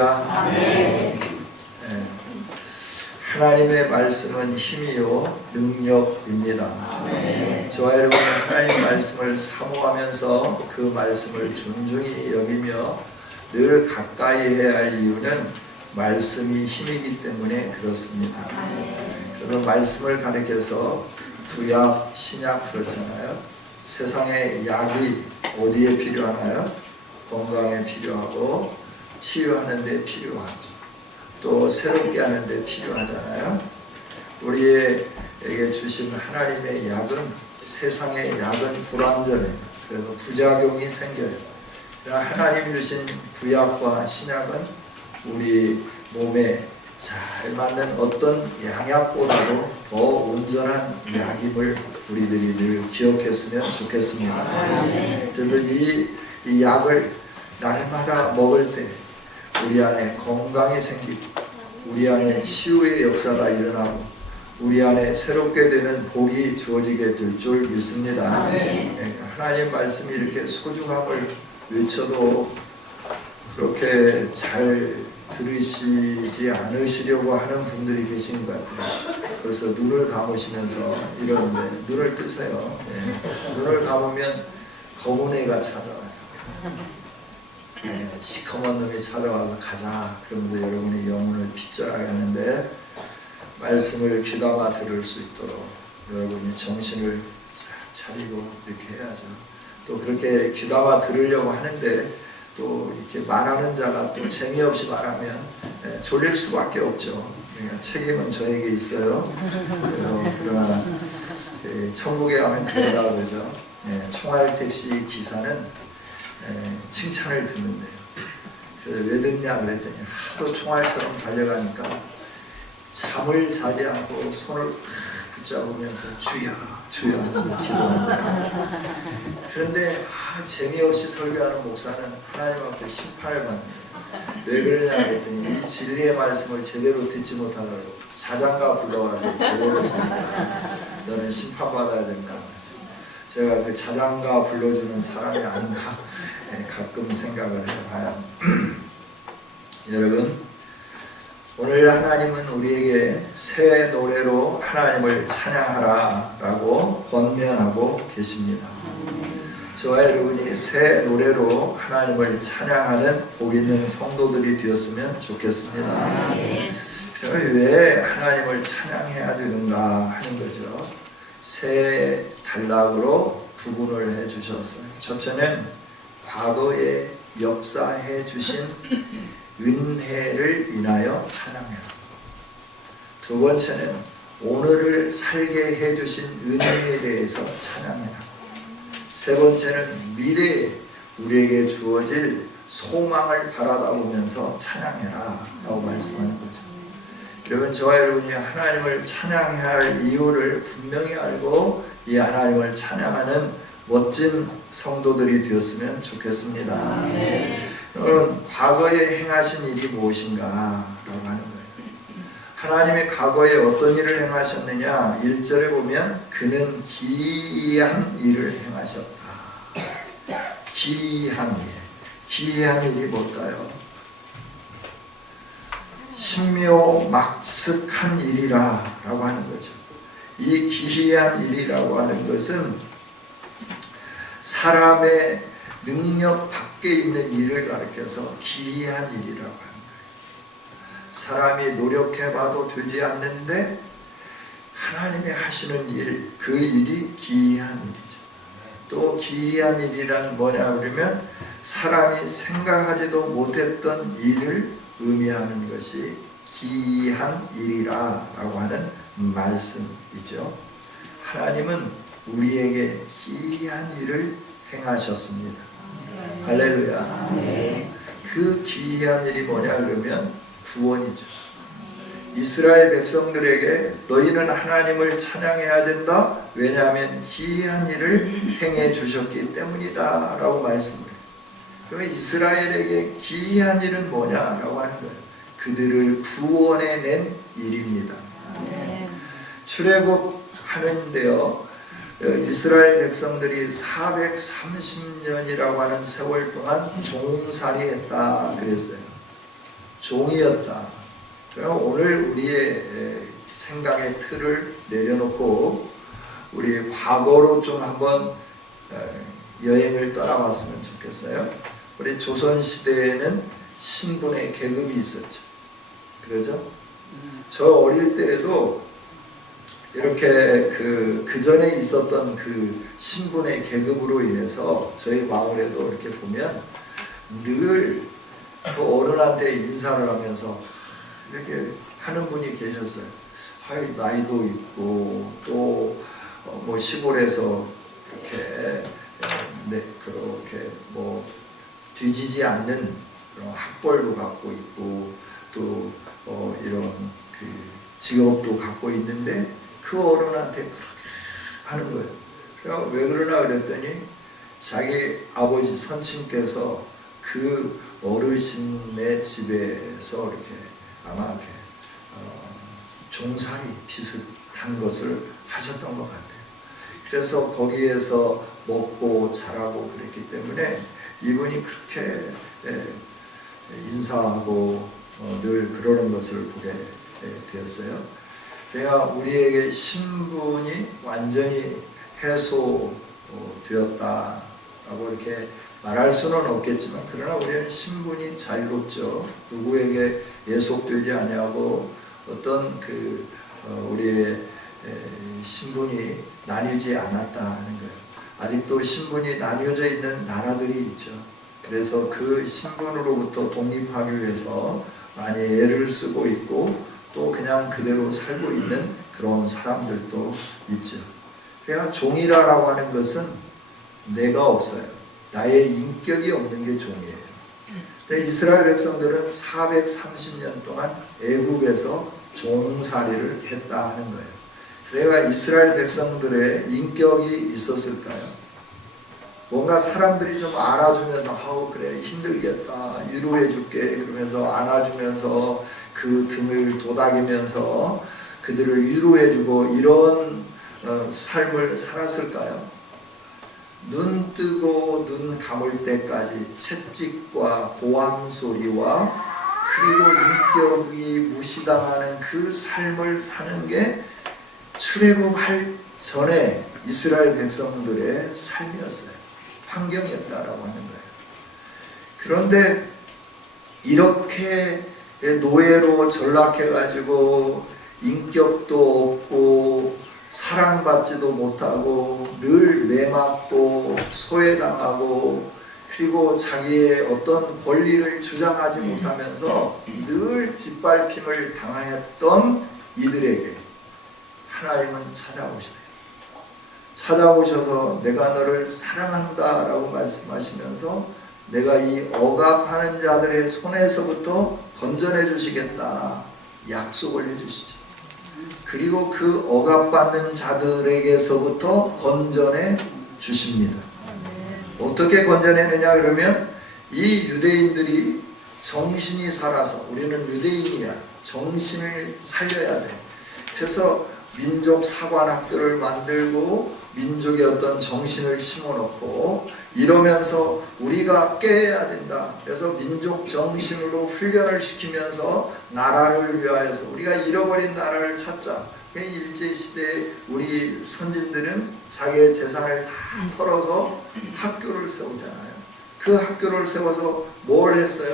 할렐루야. 네. 하나님의 말씀은 힘이요 능력입니다. 저와 여러분은 하나님의 말씀을 사모하면서 그 말씀을 존중히 여기며 늘 가까이 해야 할 이유는 말씀이 힘이기 때문에 그렇습니다. 그래서 말씀을 가리켜서 구약, 신약 그렇잖아요. 세상의 약이 어디에 필요하나요? 건강에 필요하고 치유하는 데 필요하고 또 새롭게 하는 데 필요하잖아요. 우리에게 주신 하나님의 약은 세상의 약은 불완전해요. 그래서 부작용이 생겨요. 하나님 주신 구약과 신약은 우리 몸에 잘 맞는 어떤 양약보다도 더 온전한 약임을 우리들이 늘 기억했으면 좋겠습니다. 그래서 이 약을 날마다 먹을 때 우리 안에 건강이 생기고 우리 안에 치유의 역사가 일어나고 우리 안에 새롭게 되는 복이 주어지게 될 줄 믿습니다. 하나님 말씀이 이렇게 소중함을 외쳐도 그렇게 잘 들으시지 않으시려고 하는 분들이 계신 것 같아요. 그래서 눈을 감으시면서 이러는데 눈을 뜨세요. 눈을 감으면 검은 애가 찾아와요. 시커먼 놈이 찾아와서 가자 그러면서 여러분의 영혼을 핍절하게 하는데 말씀을 귀담아 들을 수 있도록 여러분이 정신을 차리고 이렇게 해야죠. 또 그렇게 귀담아 들으려고 하는데 또 이렇게 말하는 자가 또 재미없이 말하면 졸릴 수밖에 없죠. 그러니까 책임은 저에게 있어요. 그러나 천국에 가면 그러다 그러죠. 총알 택시 기사는 칭찬을 듣는데요. 그래서 왜 듣냐 그랬더니 하도 총알처럼 달려가니까 잠을 자지 않고 손을 붙잡으면서 주여 주여 하면서 기도한다. 그런데 재미없이 설교하는 목사는 하나님 앞에 심판을 받습니다. 왜 그러냐 그랬더니 이 진리의 말씀을 제대로 듣지 못하고 사장가 불러가지고 제보했습니다. 너는 심판받아야 된다. 제가 그 자장가 불러주는 사람이 아닌가 가끔 생각을 해봐요. 여러분 오늘 하나님은 우리에게 새 노래로 하나님을 찬양하라 라고 권면하고 계십니다. 저와 여러분이 새 노래로 하나님을 찬양하는 복 있는 성도들이 되었으면 좋겠습니다. 왜 하나님을 찬양해야 되는가 하는 거죠. 세 단락으로 구분을 해 주셨어요. 첫째는 과거에 역사해 주신 은혜를 인하여 찬양해라. 두 번째는 오늘을 살게 해 주신 은혜에 대해서 찬양해라. 세 번째는 미래에 우리에게 주어질 소망을 바라다보면서 찬양해라 라고 말씀하는 거죠. 여러분 저와 여러분이 하나님을 찬양해야 할 이유를 분명히 알고 이 하나님을 찬양하는 멋진 성도들이 되었으면 좋겠습니다. 여러분 과거에 행하신 일이 무엇인가 라고 하는 거예요. 하나님이 과거에 어떤 일을 행하셨느냐 1절에 보면 그는 기이한 일을 행하셨다. 기이한 일. 기이한 일이 뭘까요? 신묘막측한 일이라 라고 하는 거죠. 이 기이한 일이라고 하는 것은 사람의 능력 밖에 있는 일을 가리켜서 기이한 일이라고 하는 거예요. 사람이 노력해봐도 되지 않는데 하나님이 하시는 일, 그 일이 기이한 일이죠. 또 기이한 일이란 뭐냐 그러면 사람이 생각하지도 못했던 일을 의미하는 것이 기이한 일이라고 하는 말씀이죠. 하나님은 우리에게 기이한 일을 행하셨습니다. 할렐루야. 그 기이한 일이 뭐냐 그러면 구원이죠. 이스라엘 백성들에게 너희는 하나님을 찬양해야 된다. 왜냐하면 기이한 일을 행해 주셨기 때문이다 라고 말씀해요. 그러면 이스라엘에게 기이한 일은 뭐냐라고 하는 거예요. 그들을 구원해낸 일입니다. 출애굽 하는데요. 이스라엘 백성들이 430년이라고 하는 세월 동안 종살이했다 그랬어요. 종이었다. 그럼 오늘 우리의 생각의 틀을 내려놓고 우리 과거로 좀 한번 여행을 떠나봤으면 좋겠어요. 우리 조선시대에는 신분의 계급이 있었죠. 그러죠? 저 어릴 때에도 이렇게 그 전에 있었던 그 신분의 계급으로 인해서 저희 마을에도 이렇게 보면 늘 그 어른한테 인사를 하면서 이렇게 하는 분이 계셨어요. 나이도 있고 또 뭐 시골에서 그렇게 그렇게 뭐 뒤지지 않는 그런 학벌도 갖고 있고 또 이런 그 직업도 갖고 있는데 그 어른한테 그렇게 하는 거예요. 그래서 왜 그러나 그랬더니 자기 아버지 선친께서 그 어르신의 집에서 이렇게 아마 이렇게 종살이 비슷한 것을 하셨던 것 같아요. 그래서 거기에서 먹고 자라고 그랬기 때문에 이분이 그렇게 인사하고 늘 그러는 것을 보게 되었어요. 그래야 우리에게 신분이 완전히 해소되었다라고 이렇게 말할 수는 없겠지만 그러나 우리는 신분이 자유롭죠. 누구에게 예속되지 아니하고 어떤 우리의 신분이 나뉘지 않았다 하는 거예요. 아직도 신분이 나뉘어져 있는 나라들이 있죠. 그래서 그 신분으로부터 독립하기 위해서 많이 애를 쓰고 있고 또 그냥 그대로 살고 있는 그런 사람들도 있죠. 그래야 종이라고 하는 것은 내가 없어요. 나의 인격이 없는 게 종이에요. 이스라엘 백성들은 430년 동안 애국에서 종살이를 했다 하는 거예요. 그래야 이스라엘 백성들의 인격이 있었을까요? 뭔가 사람들이 좀 안아주면서 그래 힘들겠다 위로해 줄게 그러면서 안아주면서 그 등을 도닥이면서 그들을 위로해 주고 이런 삶을 살았을까요? 눈 뜨고 눈 감을 때까지 채찍과 고함 소리와 그리고 인격이 무시당하는 그 삶을 사는 게 출애굽할 전에 이스라엘 백성들의 삶이었어요. 환경이었다라고 하는 거예요. 그런데 이렇게 노예로 전락해가지고 인격도 없고 사랑받지도 못하고 늘 매맞고 소외당하고 그리고 자기의 어떤 권리를 주장하지 못하면서 늘 짓밟힘을 당하였던 이들에게 하나님은 찾아오셔서 내가 너를 사랑한다 라고 말씀하시면서 내가 이 억압하는 자들의 손에서부터 건져내 주시겠다 약속을 해주시죠. 그리고 그 억압받는 자들에게서부터 건져내 주십니다. 어떻게 건져내느냐 그러면 이 유대인들이 정신이 살아서 우리는 유대인이야 정신을 살려야 돼. 그래서 민족 사관학교를 만들고 민족의 어떤 정신을 심어놓고 이러면서 우리가 깨야 된다. 그래서 민족 정신으로 훈련을 시키면서 나라를 위하여서 우리가 잃어버린 나라를 찾자. 일제시대에 우리 선진들은 자기의 재산을 다 털어서 학교를 세우잖아요. 그 학교를 세워서 뭘 했어요?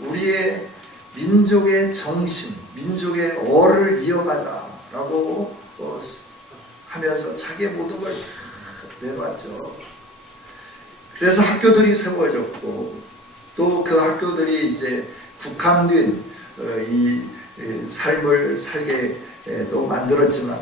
우리의 민족의 정신, 민족의 어를 이어가자라고 하면서 자기의 모든 걸 내놨죠. 그래서 학교들이 세워졌고 또 그 학교들이 이제 국한된 이 삶을 살게 또 만들었지만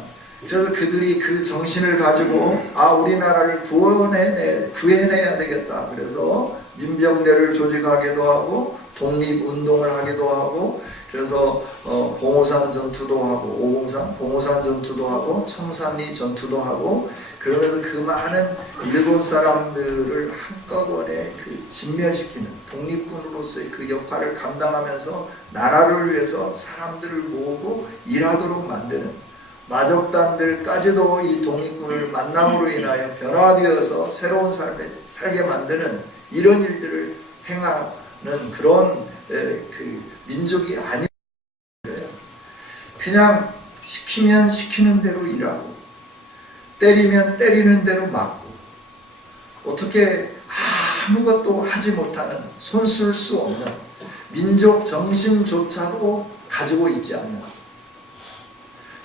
그래서 그들이 그 정신을 가지고 우리나라를 구해내야 되겠다. 그래서 민병대를 조직하기도 하고 독립운동을 하기도 하고 그래서 봉오산 전투도 하고 503 봉오산 전투도 하고 청산리 전투도 하고 그러면서 그 많은 일본 사람들을 한꺼번에 진멸시키는 독립군으로서의 그 역할을 감당하면서 나라를 위해서 사람들을 모으고 일하도록 만드는 마적단들까지도 이 독립군을 만남으로 인하여 변화되어서 새로운 삶을 살게 만드는 이런 일들을 행하는 그런 그 민족이 아닌 거예요. 그냥 시키면 시키는 대로 일하고 때리면 때리는 대로 맞고 어떻게 아무것도 하지 못하는, 손 쓸 수 없는 민족 정신조차도 가지고 있지 않는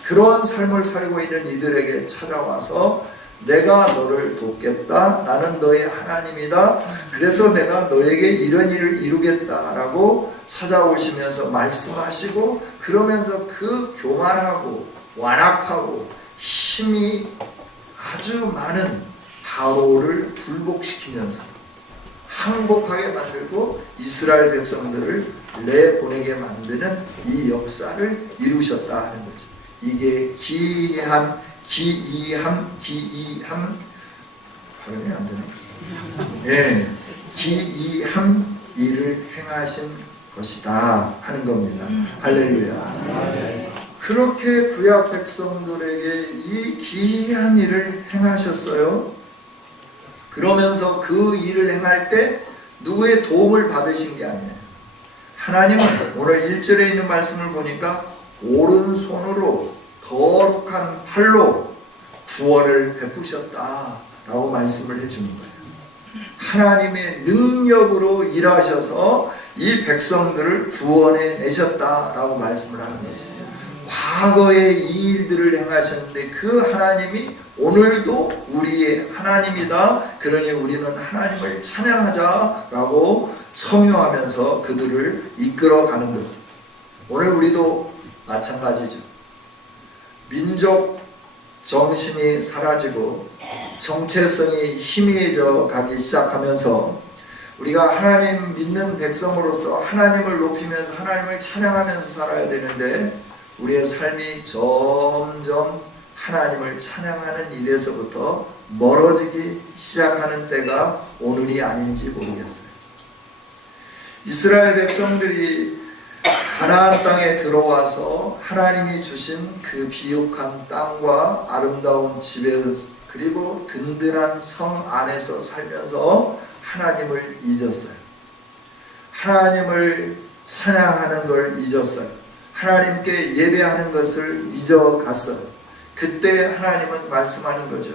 그런 삶을 살고 있는 이들에게 찾아와서 내가 너를 돕겠다. 나는 너의 하나님이다. 그래서 내가 너에게 이런 일을 이루겠다라고 찾아오시면서 말씀하시고, 그러면서 그 교만하고 완악하고 힘이 아주 많은 바로를 굴복시키면서 항복하게 만들고 이스라엘 백성들을 내보내게 만드는 이 역사를 이루셨다 하는 거죠. 이게 기이함 발음이 안 되나? 예, 기이함 일을 행하신 것이다 하는 겁니다. 할렐루야. 그렇게 구약 백성들에게 이 기이한 일을 행하셨어요. 그러면서 그 일을 행할 때 누구의 도움을 받으신 게 아니에요. 하나님은 오늘 1절에 있는 말씀을 보니까 오른손으로 거룩한 팔로 구원을 베푸셨다라고 말씀을 해주는 거예요. 하나님의 능력으로 일하셔서 이 백성들을 구원해 내셨다라고 말씀을 하는 거죠. 과거에 이 일들을 행하셨는데 그 하나님이 오늘도 우리의 하나님이다. 그러니 우리는 하나님을 찬양하자라고 청요하면서 그들을 이끌어가는 거죠. 오늘 우리도 마찬가지죠. 민족 정신이 사라지고 정체성이 희미해져 가기 시작하면서 우리가 하나님 믿는 백성으로서 하나님을 높이면서 하나님을 찬양하면서 살아야 되는데 우리의 삶이 점점 하나님을 찬양하는 일에서부터 멀어지기 시작하는 때가 오늘이 아닌지 모르겠어요. 이스라엘 백성들이 가나안 땅에 들어와서 하나님이 주신 그 비옥한 땅과 아름다운 집에 그리고 든든한 성 안에서 살면서 하나님을 잊었어요. 하나님을 찬양하는 걸 잊었어요. 하나님께 예배하는 것을 잊어갔어요. 그때 하나님은 말씀하는 거죠.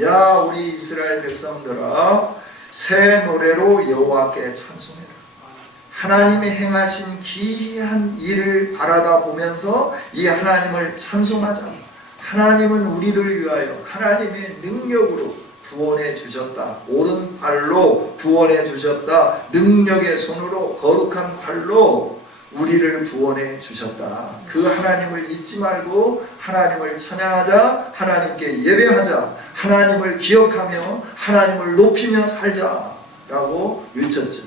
야, 우리 이스라엘 백성들아, 새 노래로 여호와께 찬송해라. 하나님이 행하신 기이한 일을 바라다 보면서 이 하나님을 찬송하자. 하나님은 우리를 위하여 하나님의 능력으로 구원해 주셨다. 오른팔로 구원해 주셨다. 능력의 손으로 거룩한 팔로 우리를 구원해 주셨다. 그 하나님을 잊지 말고 하나님을 찬양하자. 하나님께 예배하자. 하나님을 기억하며 하나님을 높이며 살자라고 외쳤죠.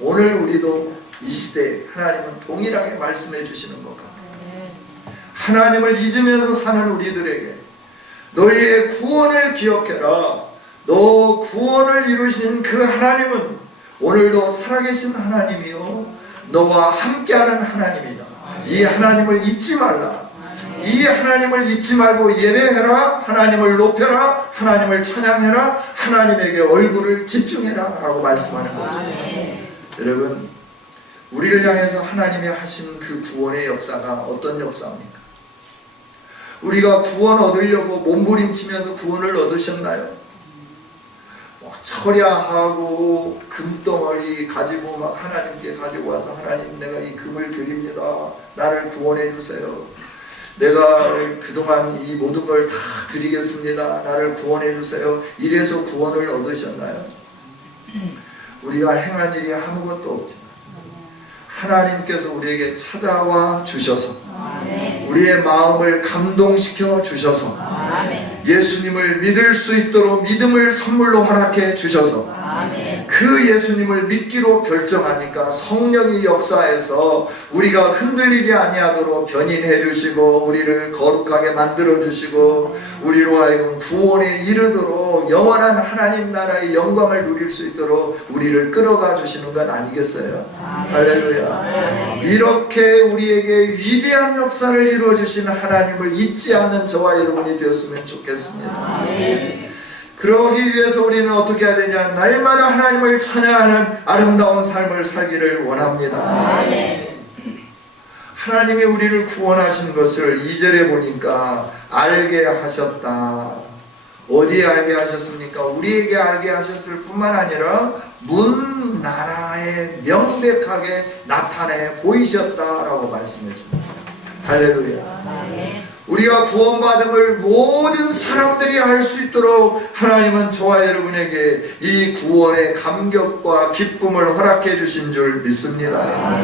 오늘 우리도 이 시대에 하나님은 동일하게 말씀해 주시는 것 같아요. 하나님을 잊으면서 사는 우리들에게 너희의 구원을 기억해라. 너 구원을 이루신 그 하나님은 오늘도 살아계신 하나님이요 너와 함께하는 하나님이다. 이 하나님을 잊지 말라. 이 하나님을 잊지 말고 예배해라. 하나님을 높여라. 하나님을 찬양해라. 하나님에게 얼굴을 집중해라 라고 말씀하는 거죠. 여러분, 우리를 향해서 하나님이 하신 그 구원의 역사가 어떤 역사입니까? 우리가 구원 얻으려고 몸부림치면서 구원을 얻으셨나요? 철야하고 금덩어리 가지고 막 하나님께 가지고 와서 하나님 내가 이 금을 드립니다. 나를 구원해 주세요. 내가 그동안 이 모든 걸 다 드리겠습니다. 나를 구원해 주세요. 이래서 구원을 얻으셨나요? 우리가 행한 일이 아무것도 없지만 하나님께서 우리에게 찾아와 주셔서 우리의 마음을 감동시켜 주셔서 예수님을 믿을 수 있도록 믿음을 선물로 허락해 주셔서 그 예수님을 믿기로 결정하니까 성령이 역사해서 우리가 흔들리지 아니하도록 견인해 주시고 우리를 거룩하게 만들어 주시고 우리로 하여금 구원에 이르도록 영원한 하나님 나라의 영광을 누릴 수 있도록 우리를 끌어가 주시는 것 아니겠어요? 할렐루야. 이렇게 우리에게 위대한 역사를 이루어 주시는 하나님을 잊지 않는 저와 여러분이 되었으면 좋겠습니다. 그러기 위해서 우리는 어떻게 해야 되냐? 날마다 하나님을 찬양하는 아름다운 삶을 살기를 원합니다. 하나님이 우리를 구원하신 것을 2절에 보니까 알게 하셨다. 어디에 알게 하셨습니까? 우리에게 알게 하셨을 뿐만 아니라 문 나라에 명백하게 나타내 보이셨다라고 말씀해 줍니다. 할렐루야. 우리가 구원받음을 모든 사람들이 알 수 있도록 하나님은 저와 여러분에게 이 구원의 감격과 기쁨을 허락해 주신 줄 믿습니다.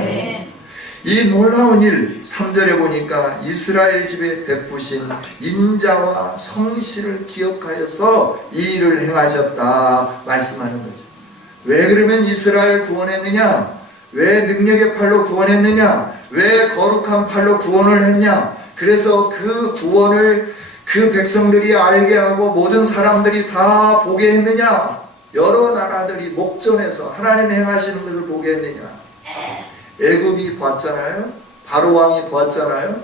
이 놀라운 일 3절에 보니까 이스라엘 집에 베푸신 인자와 성실을 기억하여서 이 일을 행하셨다 말씀하는 거죠. 왜 그러면 이스라엘 구원했느냐? 왜 능력의 팔로 구원했느냐? 왜 거룩한 팔로 구원을 했냐? 그래서 그 구원을 그 백성들이 알게 하고 모든 사람들이 다 보게 했느냐? 여러 나라들이 목전에서 하나님 행하시는 것을 보게 했느냐? 애굽이 봤잖아요. 바로 왕이 봤잖아요.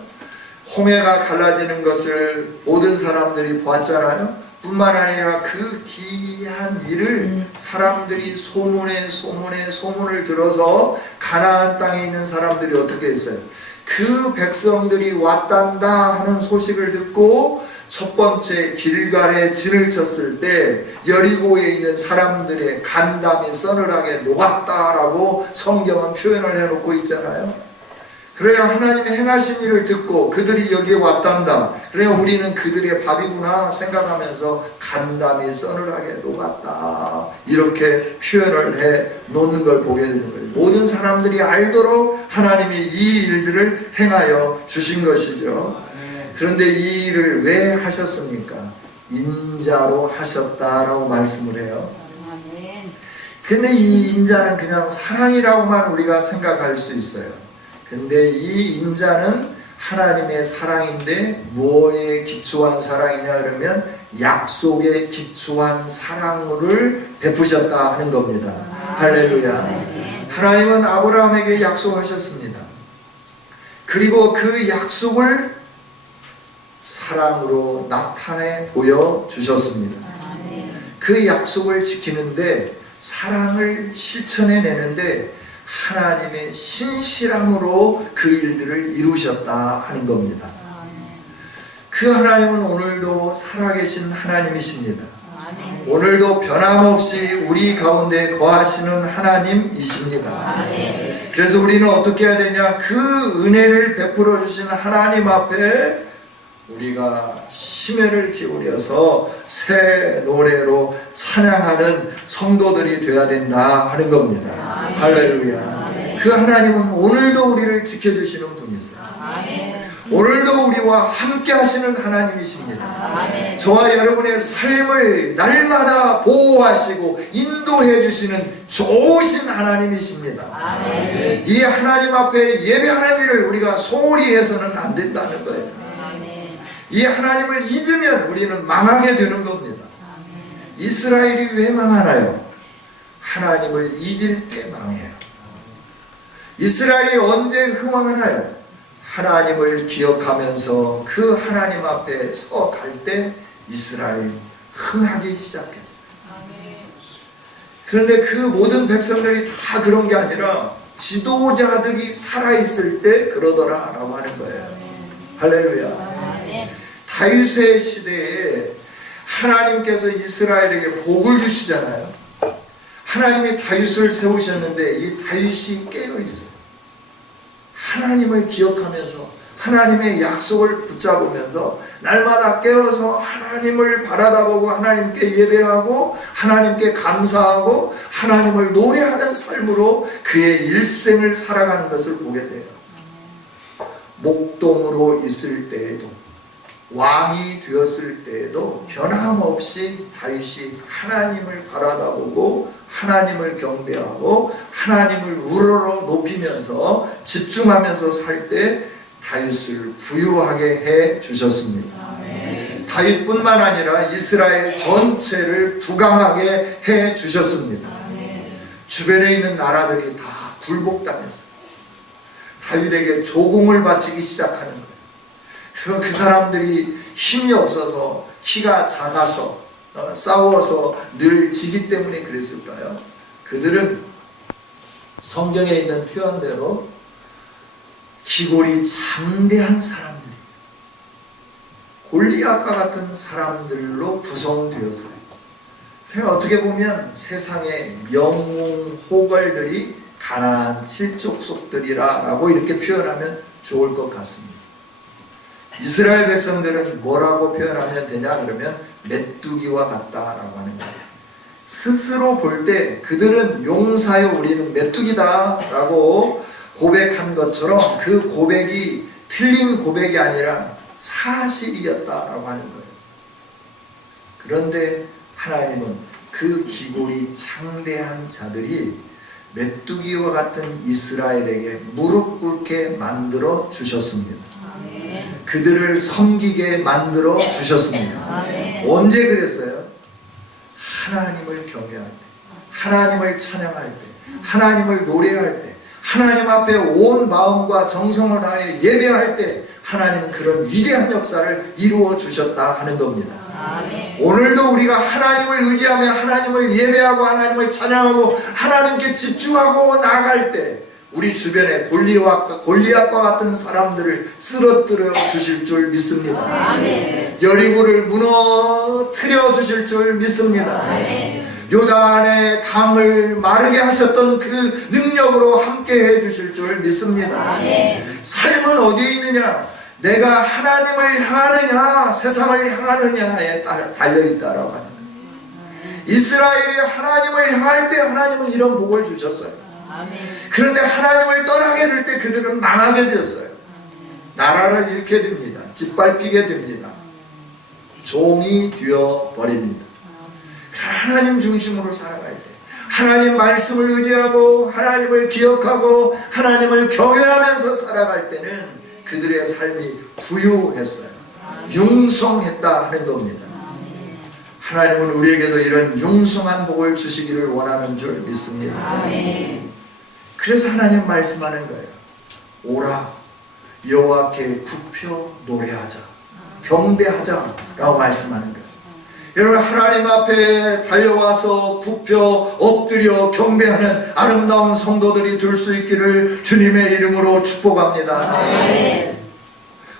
홍해가 갈라지는 것을 모든 사람들이 봤잖아요. 뿐만 아니라 그 기이한 일을 사람들이 소문을 들어서 가나안 땅에 있는 사람들이 어떻게 했어요? 그 백성들이 왔단다 하는 소식을 듣고 첫 번째 길갈에 진을 쳤을 때 여리고에 있는 사람들의 간담이 서늘하게 녹았다라고 성경은 표현을 해놓고 있잖아요. 그래야 하나님의 행하신 일을 듣고 그들이 여기에 왔단다. 그래야 우리는 그들의 밥이구나 생각하면서 간담이 서늘하게 녹았다. 이렇게 표현을 해 놓는 걸 보게 되는 거예요. 모든 사람들이 알도록 하나님이 이 일들을 행하여 주신 것이죠. 그런데 이 일을 왜 하셨습니까? 인자로 하셨다라고 말씀을 해요. 근데 이 인자는 그냥 사랑이라고만 우리가 생각할 수 있어요. 근데 이 인자는 하나님의 사랑인데 무엇에 기초한 사랑이냐 그러면 약속에 기초한 사랑을 베푸셨다 하는 겁니다. 할렐루야. 하나님은 아브라함에게 약속하셨습니다. 그리고 그 약속을 사랑으로 나타내 보여주셨습니다. 그 약속을 지키는데 사랑을 실천해내는데 하나님의 신실함으로 그 일들을 이루셨다 하는 겁니다. 그 하나님은 오늘도 살아계신 하나님이십니다. 오늘도 변함없이 우리 가운데 거하시는 하나님이십니다. 그래서 우리는 어떻게 해야 되냐? 그 은혜를 베풀어 주신 하나님 앞에 우리가 심혈을 기울여서 새 노래로 찬양하는 성도들이 되어야 된다 하는 겁니다. 할렐루야. 그 하나님은 오늘도 우리를 지켜주시는 분이세요. 오늘도 우리와 함께 하시는 하나님이십니다. 저와 여러분의 삶을 날마다 보호하시고 인도해 주시는 좋으신 하나님이십니다. 이 하나님 앞에 예배하는 일을 우리가 소홀히 해서는 안 된다는 거예요. 이 하나님을 잊으면 우리는 망하게 되는 겁니다. 이스라엘이 왜 망하나요? 하나님을 잊을 때 망해요. 이스라엘이 언제 흥황하나요? 하나님을 기억하면서 그 하나님 앞에 서 갈 때 이스라엘이 흥하기 시작했어요. 그런데 그 모든 백성들이 다 그런 게 아니라 지도자들이 살아있을 때 그러더라 라고 하는 거예요. 할렐루야. 다윗의 시대에 하나님께서 이스라엘에게 복을 주시잖아요. 하나님이 다윗을 세우셨는데 이 다윗이 깨어있어요. 하나님을 기억하면서 하나님의 약속을 붙잡으면서 날마다 깨어서 하나님을 바라다보고 하나님께 예배하고 하나님께 감사하고 하나님을 노래하는 삶으로 그의 일생을 살아가는 것을 보게 돼요. 목동으로 있을 때에도 왕이 되었을 때에도 변함없이 다윗이 하나님을 바라다보고 하나님을 경배하고 하나님을 우러러 높이면서 집중하면서 살 때 다윗을 부유하게 해 주셨습니다. 다윗뿐만 아니라 이스라엘 전체를 부강하게 해 주셨습니다. 주변에 있는 나라들이 다 굴복당했어요. 다윗에게 조공을 바치기 시작하는 거예요. 그 사람들이 힘이 없어서 키가 작아서 싸워서 늘 지기 때문에 그랬을까요? 그들은 성경에 있는 표현대로 기골이 장대한 사람들이 골리앗과 같은 사람들로 구성되었어요. 그러니까 어떻게 보면 세상의 영웅 호걸들이 가나안 칠족속들이라고 이렇게 표현하면 좋을 것 같습니다. 이스라엘 백성들은 뭐라고 표현하면 되냐 그러면 메뚜기와 같다라고 하는 거예요. 스스로 볼 때 그들은 용사요 우리는 메뚜기다 라고 고백한 것처럼 그 고백이 틀린 고백이 아니라 사실이었다라고 하는 거예요. 그런데 하나님은 그 기골이 창대한 자들이 메뚜기와 같은 이스라엘에게 무릎 꿇게 만들어 주셨습니다. 아멘. 그들을 섬기게 만들어 주셨습니다. 아멘. 언제 그랬어요? 하나님을 경외할 때, 하나님을 찬양할 때, 하나님을 노래할 때, 하나님 앞에 온 마음과 정성을 다해 예배할 때 하나님은 그런 위대한 역사를 이루어 주셨다 하는 겁니다. 아멘. 오늘도 우리가 하나님을 의지하며 하나님을 예배하고 하나님을 찬양하고 하나님께 집중하고 나아갈 때 우리 주변에 골리앗과 같은 사람들을 쓰러뜨려 주실 줄 믿습니다. 아멘. 여리고를 무너뜨려 주실 줄 믿습니다. 아멘. 요단의 강을 마르게 하셨던 그 능력으로 함께 해 주실 줄 믿습니다. 아멘. 삶은 어디에 있느냐? 내가 하나님을 향하느냐 세상을 향하느냐에 달려있다라고 하는 거예요. 이스라엘이 하나님을 향할 때 하나님은 이런 복을 주셨어요. 그런데 하나님을 떠나게 될 때 그들은 망하게 되었어요. 나라를 잃게 됩니다. 짓밟히게 됩니다. 종이 되어버립니다. 하나님 중심으로 살아갈 때 하나님 말씀을 의지하고 하나님을 기억하고 하나님을 경외하면서 살아갈 때는 그들의 삶이 부유했어요. 융성했다 하는 겁니다. 하나님은 우리에게도 이런 융성한 복을 주시기를 원하는 줄 믿습니다. 그래서 하나님 말씀하는 거예요. 오라 여호와께 굽혀 노래하자 경배하자 라고 말씀하는 거예요. 여러분 하나님 앞에 달려와서 굽혀 엎드려 경배하는 아름다운 성도들이 될 수 있기를 주님의 이름으로 축복합니다. 아멘.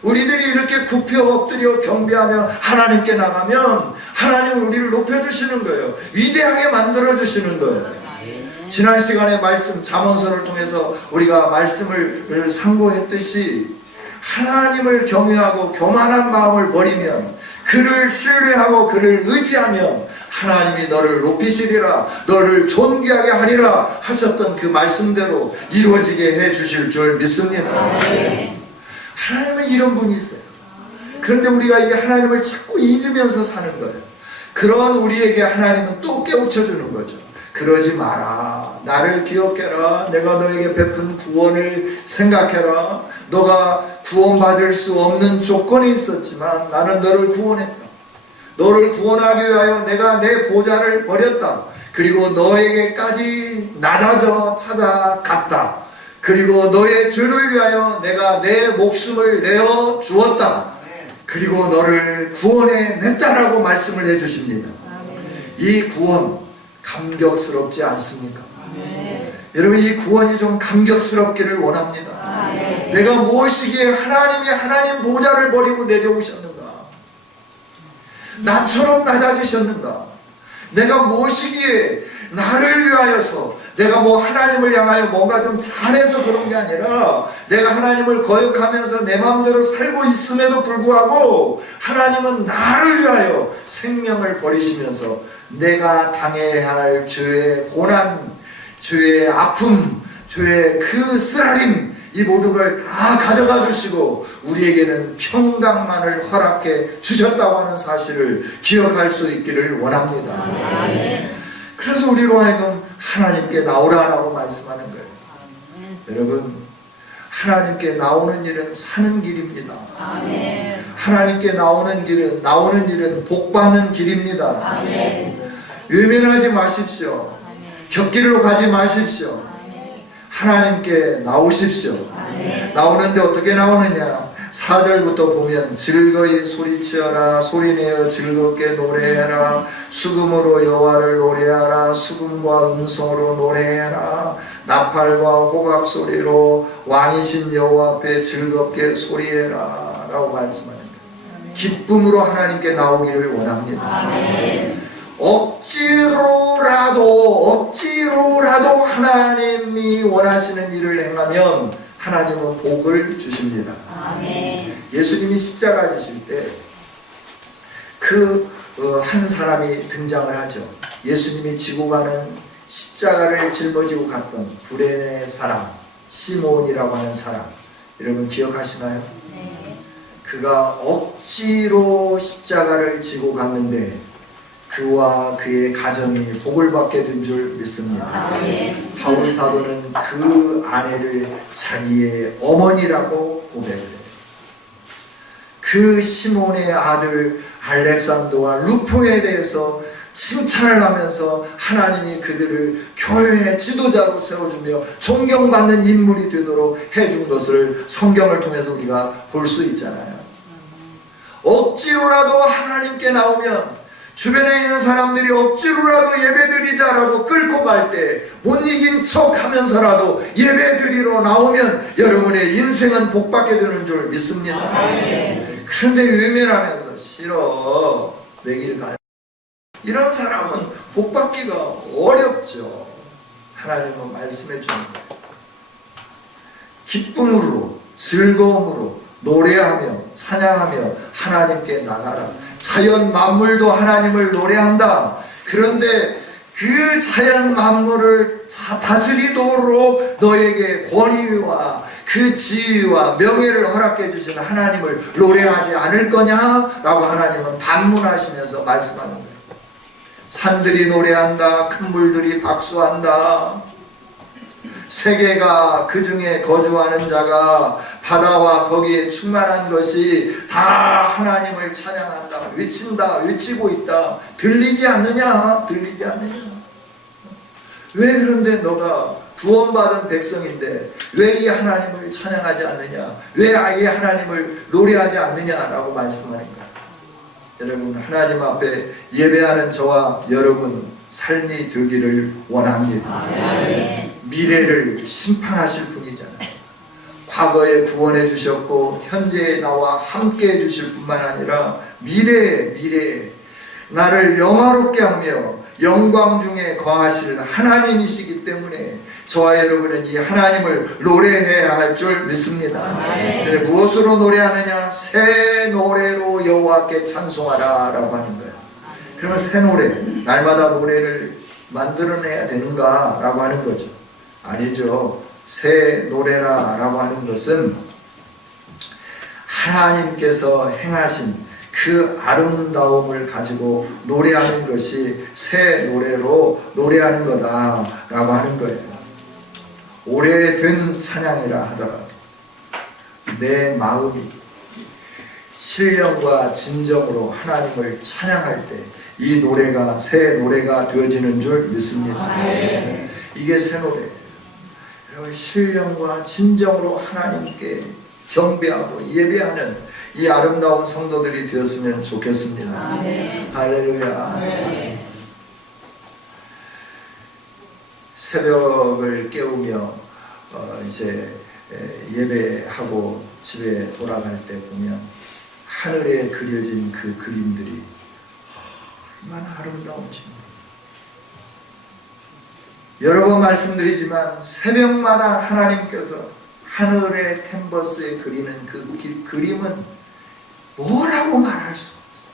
우리들이 이렇게 굽혀 엎드려 경배하며 하나님께 나가면 하나님은 우리를 높여주시는 거예요. 위대하게 만들어주시는 거예요. 지난 시간에 말씀 잠언서를 통해서 우리가 말씀을 상고했듯이 하나님을 경외하고 교만한 마음을 버리면 그를 신뢰하고 그를 의지하면 하나님이 너를 높이시리라 너를 존귀하게 하리라 하셨던 그 말씀대로 이루어지게 해 주실 줄 믿습니다. 하나님은 이런 분이세요. 그런데 우리가 이게 하나님을 자꾸 잊으면서 사는 거예요. 그런 우리에게 하나님은 또 깨우쳐주는 거죠. 그러지 마라. 나를 기억해라. 내가 너에게 베푼 구원을 생각해라. 너가 구원받을 수 없는 조건이 있었지만 나는 너를 구원했다. 너를 구원하기 위하여 내가 내 보좌를 버렸다. 그리고 너에게까지 낮아져 찾아갔다. 그리고 너의 죄를 위하여 내가 내 목숨을 내어 주었다. 그리고 너를 구원해 냈다라고 말씀을 해 주십니다. 이 구원 감격스럽지 않습니까? 여러분 이 구원이 좀 감격스럽기를 원합니다. 내가 무엇이기에 하나님이 하나님 보좌를 버리고 내려오셨는가? 나처럼 낮아지셨는가? 내가 무엇이기에 나를 위하여서 내가 뭐 하나님을 향하여 뭔가 좀 잘해서 그런 게 아니라 내가 하나님을 거역하면서 내 마음대로 살고 있음에도 불구하고 하나님은 나를 위하여 생명을 버리시면서 내가 당해야 할 죄의 고난, 죄의 아픔, 죄의 그 쓰라림 이 모든 걸 다 가져가 주시고 우리에게는 평강만을 허락해 주셨다고 하는 사실을 기억할 수 있기를 원합니다. 아멘. 그래서 우리로 하여금 하나님께 나오라라고 말씀하는 거예요. 아멘. 여러분 하나님께 나오는 일은 사는 길입니다. 아멘. 하나님께 나오는 일은 복받는 길입니다. 아멘. 외면하지 마십시오. 아멘. 곁길로 가지 마십시오. 아멘. 하나님께 나오십시오. 아멘. 나오는데 어떻게 나오느냐? 4절부터 보면 즐거이 소리치어라 소리내어 즐겁게 노래해라 수금으로 여호와를 노래하라 수금과 음성으로 노래해라 나팔과 호각 소리로 왕이신 여호와 앞에 즐겁게 소리해라 라고 말씀합니다. 기쁨으로 하나님께 나오기를 원합니다. 아멘. 억지로라도 하나님이 원하시는 일을 행하면 하나님은 복을 주십니다. 아멘. 예수님이 십자가 지실 때 그 한 사람이 등장을 하죠. 예수님이 지고 가는 십자가를 짊어지고 갔던 구레네 사람 시몬이라고 하는 사람, 여러분 기억하시나요? 네. 그가 억지로 십자가를 지고 갔는데 그와 그의 가정이 복을 받게 된 줄 믿습니다. 아멘. 바울 사도는 그 아내를 자기의 어머니라고 고백을 해요. 그 시몬의 아들 알렉산더와 루포에 대해서 칭찬을 하면서 하나님이 그들을 교회의 지도자로 세워주며 존경받는 인물이 되도록 해준 것을 성경을 통해서 우리가 볼 수 있잖아요. 억지로라도 하나님께 나오면 주변에 있는 사람들이 억지로라도 예배드리자라고 끌고 갈 때 못 이긴 척 하면서라도 예배드리러 나오면 여러분의 인생은 복받게 되는 줄 믿습니다. 그런데 외면하면서 싫어 내 길 가요. 이런 사람은 복받기가 어렵죠. 하나님은 말씀해 줍니다. 기쁨으로 즐거움으로 노래하며 찬양하며 하나님께 나가라. 자연 만물도 하나님을 노래한다. 그런데 그 자연 만물을 다스리도록 너에게 권위와 그 지위와 명예를 허락해 주시는 하나님을 노래하지 않을 거냐라고 하나님은 반문하시면서 말씀하는 거예요. 산들이 노래한다. 큰 물들이 박수한다. 세계가 그 중에 거주하는 자가 바다와 거기에 충만한 것이 다 하나님을 찬양한다. 외친다. 외치고 있다. 들리지 않느냐? 들리지 않느냐? 왜 그런데 너가 구원받은 백성인데 왜 이 하나님을 찬양하지 않느냐? 왜 아예 하나님을 노래하지 않느냐라고 말씀하는 거예요. 여러분 하나님 앞에 예배하는 저와 여러분 삶이 되기를 원합니다. 아멘. 미래를 심판하실 분이잖아요. 과거에 구원해 주셨고 현재에 나와 함께 해 주실 뿐만 아니라 미래에 나를 영화롭게 하며 영광 중에 거하실 하나님이시기 때문에 저와 여러분은 이 하나님을 노래해야 할 줄 믿습니다. 근데 무엇으로 노래하느냐? 새 노래로 여호와께 찬송하라 라고 하는 거예요. 그러면 새 노래, 날마다 노래를 만들어내야 되는가 라고 하는 거죠. 아니죠. 새 노래라 라고 하는 것은 하나님께서 행하신 그 아름다움을 가지고 노래하는 것이 새 노래로 노래하는 거다 라고 하는 거예요. 오래된 찬양이라 하더라도 내 마음이 신령과 진정으로 하나님을 찬양할 때 이 노래가 새 노래가 되어지는 줄 믿습니다. 이게 새 노래예요. 신령과 진정으로 하나님께 경배하고 예배하는 이 아름다운 성도들이 되었으면 좋겠습니다. 아멘. 할렐루야. 아멘. 새벽을 깨우며 이제 예배하고 집에 돌아갈 때 보면 하늘에 그려진 그 그림들이 얼마나 아름다운지. 여러 번 말씀드리지만 새벽마다 하나님께서 하늘의 캔버스에 그리는 그 그림은 뭐라고 말할 수 없어요.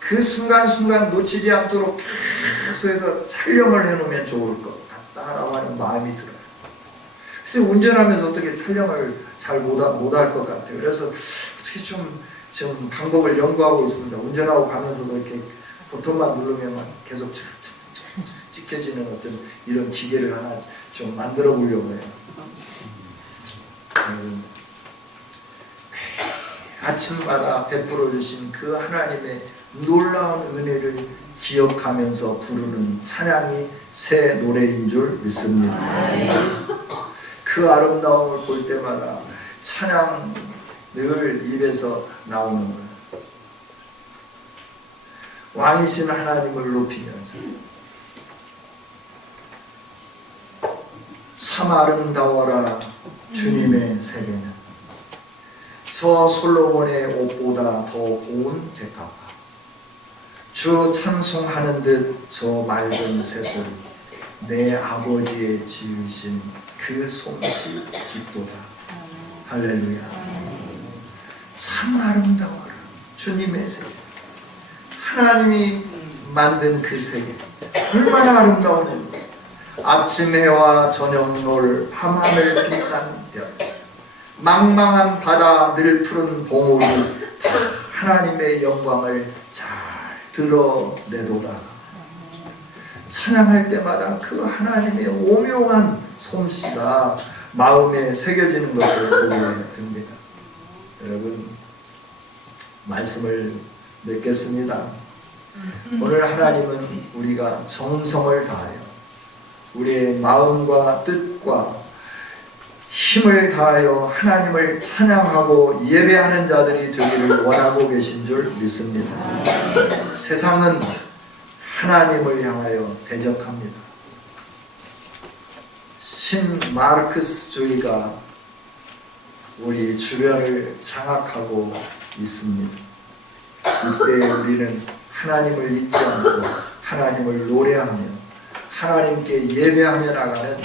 그 순간순간 놓치지 않도록 계속해서 촬영을 해놓으면 좋을 것 같다라고 하는 마음이 들어요. 그래서 운전하면서 어떻게 촬영을 잘 못할 것 같아요. 그래서 어떻게 좀 방법을 연구하고 있습니다. 운전하고 가면서도 이렇게 버튼만 누르면 계속 찍혀지는 어떤 이런 기계를 하나 좀 만들어 보려고 해요. 아침마다 베풀어 주신 그 하나님의 놀라운 은혜를 기억하면서 부르는 찬양이 새 노래인 줄 믿습니다. 그 아름다움을 볼 때마다 찬양 늘 입에서 나오는 거예요. 왕이신 하나님을 높이면서 참 아름다워라 주님의 세계는 저 솔로몬의 옷보다 더 고운 백합화 주 찬송하는 듯 저 맑은 새소리 내 아버지의 지으신 그 솜씨 깊도다. 할렐루야. 참 아름다워라 주님의 세계. 하나님이 만든 그 세계 얼마나 아름다운지. 아침 해와 저녁 노을 밤하늘 빛난 별 망망한 바다 늘 푸른 봉우리 다 하나님의 영광을 잘 드러내도다. 찬양할 때마다 그 하나님의 오묘한 솜씨가 마음에 새겨지는 것을 보게 됩니다. 여러분 말씀을 맺겠습니다. 오늘 하나님은 우리가 정성을 다하여 우리의 마음과 뜻과 힘을 다하여 하나님을 찬양하고 예배하는 자들이 되기를 원하고 계신 줄 믿습니다. 세상은 하나님을 향하여 대적합니다. 신마르크스주의가 우리 주변을 장악하고 있습니다. 이때 우리는 하나님을 잊지 않고 하나님을 노래하며 하나님께 예배하며 나가는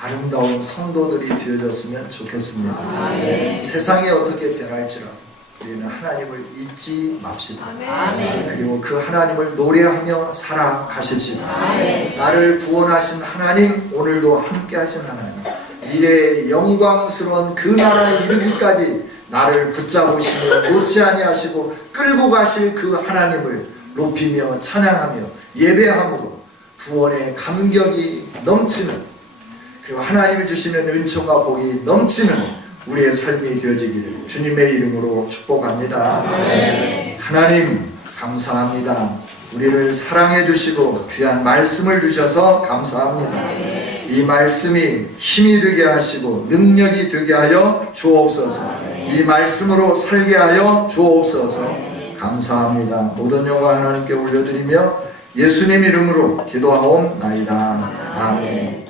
아름다운 성도들이 되어졌으면 좋겠습니다. 아멘. 세상이 어떻게 변할지라도 우리는 하나님을 잊지 맙시다. 아멘. 그리고 그 하나님을 노래하며 살아가십시다. 아멘. 나를 구원하신 하나님, 오늘도 함께 하신 하나님, 미래의 영광스러운 그 나라에 이르기까지 나를 붙잡으시며 놓지 아니하시고 끌고 가실 그 하나님을 높이며 찬양하며 예배함으로 구원의 감격이 넘치는, 그리고 하나님이 주시는 은총과 복이 넘치는 우리의 삶이 되어지기를 주님의 이름으로 축복합니다. 하나님 감사합니다. 우리를 사랑해 주시고 귀한 말씀을 주셔서 감사합니다. 이 말씀이 힘이 되게 하시고 능력이 되게 하여 주옵소서. 이 말씀으로 살게 하여 주옵소서. 감사합니다. 모든 영광 하나님께 올려드리며 예수님 이름으로 기도하옵나이다. 아멘.